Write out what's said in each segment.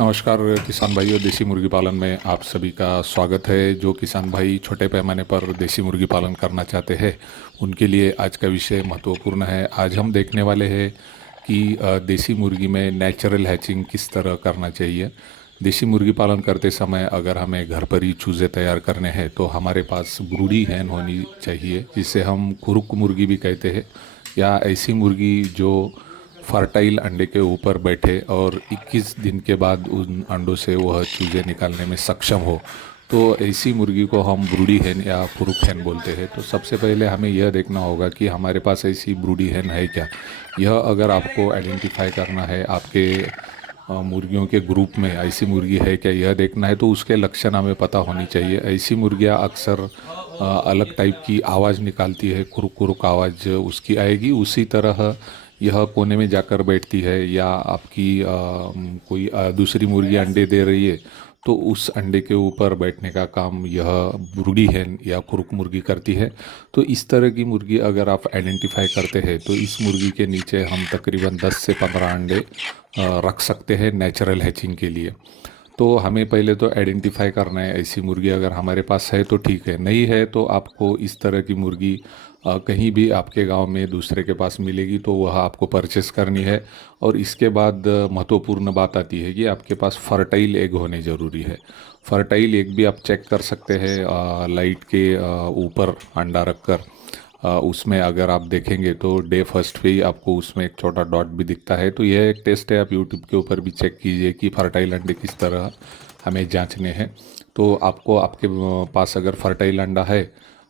नमस्कार किसान भाइयों, देसी मुर्गी पालन में आप सभी का स्वागत है। जो किसान भाई छोटे पैमाने पर देसी मुर्गी पालन करना चाहते हैं उनके लिए आज का विषय महत्वपूर्ण है। आज हम देखने वाले हैं कि देसी मुर्गी में नेचुरल हैचिंग किस तरह करना चाहिए। देसी मुर्गी पालन करते समय अगर हमें घर पर ही चूज़े तैयार करने हैं तो हमारे पास ब्रूडी हैन होनी चाहिए, जिसे हम खुरुक मुर्गी भी कहते हैं, या ऐसी मुर्गी जो फर्टाइल अंडे के ऊपर बैठे और 21 दिन के बाद उन अंडों से वह चूजे निकालने में सक्षम हो। तो ऐसी मुर्गी को हम ब्रूडी हैन या पुरुक हैन बोलते हैं। तो सबसे पहले हमें यह देखना होगा कि हमारे पास ऐसी ब्रूडी हैन है क्या। यह अगर आपको आइडेंटिफाई करना है, आपके मुर्गियों के ग्रुप में ऐसी मुर्गी है क्या, यह देखना है, तो उसके लक्षण हमें पता होनी चाहिए। ऐसी मुर्गियाँ अक्सर अलग टाइप की आवाज़ निकालती है, कुरुक कुरुक आवाज़ उसकी आएगी। उसी तरह यह कोने में जाकर बैठती है, या आपकी कोई दूसरी मुर्गी अंडे दे रही है तो उस अंडे के ऊपर बैठने का काम यह ब्रूडी हैन या कुरुक मुर्गी करती है। तो इस तरह की मुर्गी अगर आप आइडेंटिफाई करते हैं तो इस मुर्गी के नीचे हम तकरीबन 10 से 15 अंडे रख सकते हैं नेचुरल हैचिंग के लिए। तो हमें पहले तो आइडेंटिफाई करना है ऐसी मुर्गी अगर हमारे पास है तो ठीक है, नहीं है तो आपको इस तरह की मुर्गी कहीं भी आपके गांव में दूसरे के पास मिलेगी तो वह आपको परचेस करनी है। और इसके बाद महत्वपूर्ण बात आती है कि आपके पास फर्टाइल एग होने ज़रूरी है। फर्टाइल एग भी आप चेक कर सकते हैं लाइट के ऊपर अंडा रखकर। उसमें अगर आप देखेंगे तो डे फर्स्ट पे ही आपको उसमें एक छोटा डॉट भी दिखता है। तो यह एक टेस्ट है, आप यूट्यूब के ऊपर भी चेक कीजिए कि फर्टाइल अंडे किस तरह हमें जांचने हैं। तो आपको आपके पास अगर फर्टाइल अंडा है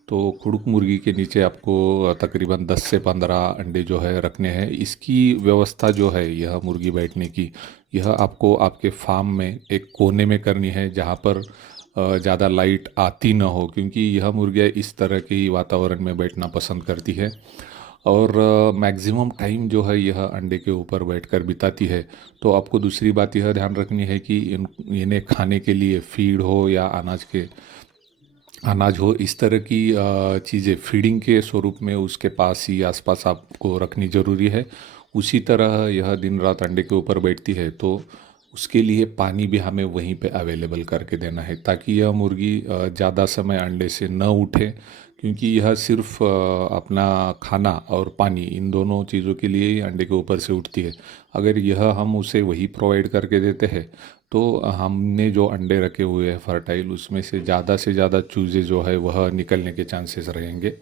तो कुड़ुक मुर्गी के नीचे आपको तकरीबन 10 से 15 अंडे जो है रखने हैं। इसकी व्यवस्था जो है यह मुर्गी बैठने की, यह आपको आपके फार्म में एक कोने में करनी है जहाँ पर ज़्यादा लाइट आती ना हो, क्योंकि यह मुर्गियाँ इस तरह के वातावरण में बैठना पसंद करती है। और मैक्सिमम टाइम जो है यह अंडे के ऊपर बैठकर बिताती है। तो आपको दूसरी बात यह ध्यान रखनी है कि इन्हें खाने के लिए फीड हो या अनाज हो, इस तरह की चीज़ें फीडिंग के स्वरूप में उसके पास ही आसपास आपको रखनी ज़रूरी है। उसी तरह यह दिन रात अंडे के ऊपर बैठती है तो उसके लिए पानी भी हमें वहीं पे अवेलेबल करके देना है, ताकि यह मुर्गी ज़्यादा समय अंडे से न उठे, क्योंकि यह सिर्फ अपना खाना और पानी इन दोनों चीज़ों के लिए ही अंडे के ऊपर से उठती है। अगर यह हम उसे वही प्रोवाइड करके देते हैं तो हमने जो अंडे रखे हुए हैं फर्टाइल, उसमें से ज़्यादा चूज़े जो है वह निकलने के चांसेस रहेंगे।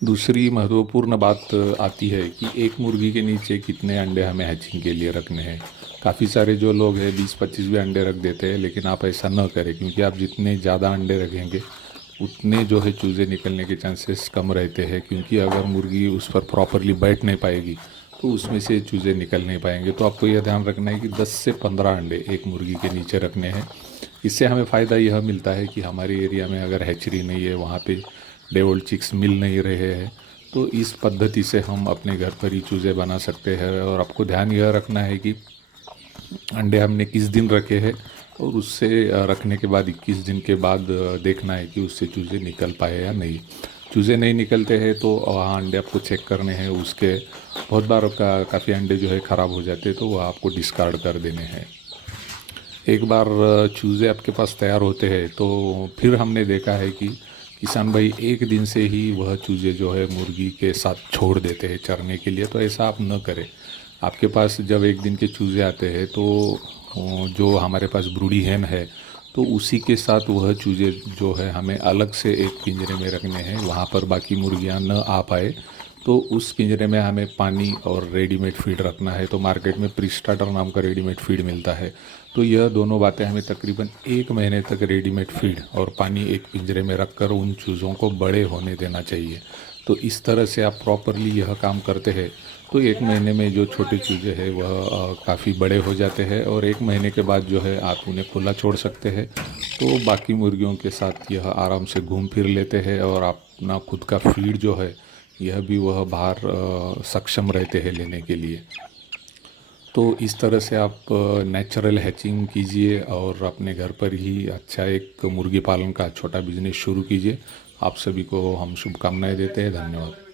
दूसरी महत्वपूर्ण बात आती है कि एक मुर्गी के नीचे कितने अंडे हमें हैचिंग के लिए रखने हैं। काफ़ी सारे जो लोग हैं 20-25 भी अंडे रख देते हैं, लेकिन आप ऐसा न करें, क्योंकि आप जितने ज़्यादा अंडे रखेंगे उतने जो है चूज़े निकलने के चांसेस कम रहते हैं। क्योंकि अगर मुर्गी उस पर प्रॉपरली बैठ नहीं पाएगी तो उसमें से चूज़े निकल नहीं पाएंगे। तो आपको यह ध्यान रखना है कि 10 से 15 अंडे एक मुर्गी के नीचे रखने हैं। इससे हमें फ़ायदा यह मिलता है कि हमारे एरिया में अगर हैचरी नहीं है, वहाँ पे डे ओल्ड चिक्स मिल नहीं रहे हैं, तो इस पद्धति से हम अपने घर पर ही चूज़े बना सकते हैं। और आपको ध्यान यह रखना है कि अंडे हमने किस दिन रखे हैं, और उससे रखने के बाद 21 दिन के बाद देखना है कि उससे चूज़े निकल पाए या नहीं। चूज़े नहीं निकलते हैं तो वहाँ अंडे आपको चेक करने हैं। उसके बहुत बार काफ़ी अंडे जो है ख़राब हो जाते हैं तो वह आपको डिस्कार्ड कर देने हैं। एक बार चूज़े आपके पास तैयार होते हैं तो फिर हमने देखा है कि किसान भाई एक दिन से ही वह चूज़े जो है मुर्गी के साथ छोड़ देते हैं चरने के लिए। तो ऐसा आप न करें। आपके पास जब एक दिन के चूज़े आते हैं तो जो हमारे पास ब्रूडी हैन है तो उसी के साथ वह चूज़े जो है हमें अलग से एक पिंजरे में रखने हैं, वहाँ पर बाकी मुर्गियाँ न आ पाए। तो उस पिंजरे में हमें पानी और रेडीमेड फीड रखना है। तो मार्केट में प्री-स्टार्टर नाम का रेडीमेड फीड मिलता है। तो यह दोनों बातें हमें तकरीबन 1 महीने तक रेडीमेड फीड और पानी एक पिंजरे में रखकर उन चूज़ों को बड़े होने देना चाहिए। तो इस तरह से आप प्रॉपरली यह काम करते हैं तो 1 महीने में जो छोटे चूज़े हैं वह काफ़ी बड़े हो जाते हैं, और 1 महीने के बाद जो है आप उन्हें खुला छोड़ सकते हैं। तो बाकी मुर्गियों के साथ यह आराम से घूम फिर लेते हैं, और अपना खुद का फीड जो है यह भी वह बाहर सक्षम रहते हैं लेने के लिए। तो इस तरह से आप नेचुरल हैचिंग कीजिए और अपने घर पर ही अच्छा एक मुर्गी पालन का छोटा बिजनेस शुरू कीजिए। आप सभी को हम शुभकामनाएं देते हैं। धन्यवाद।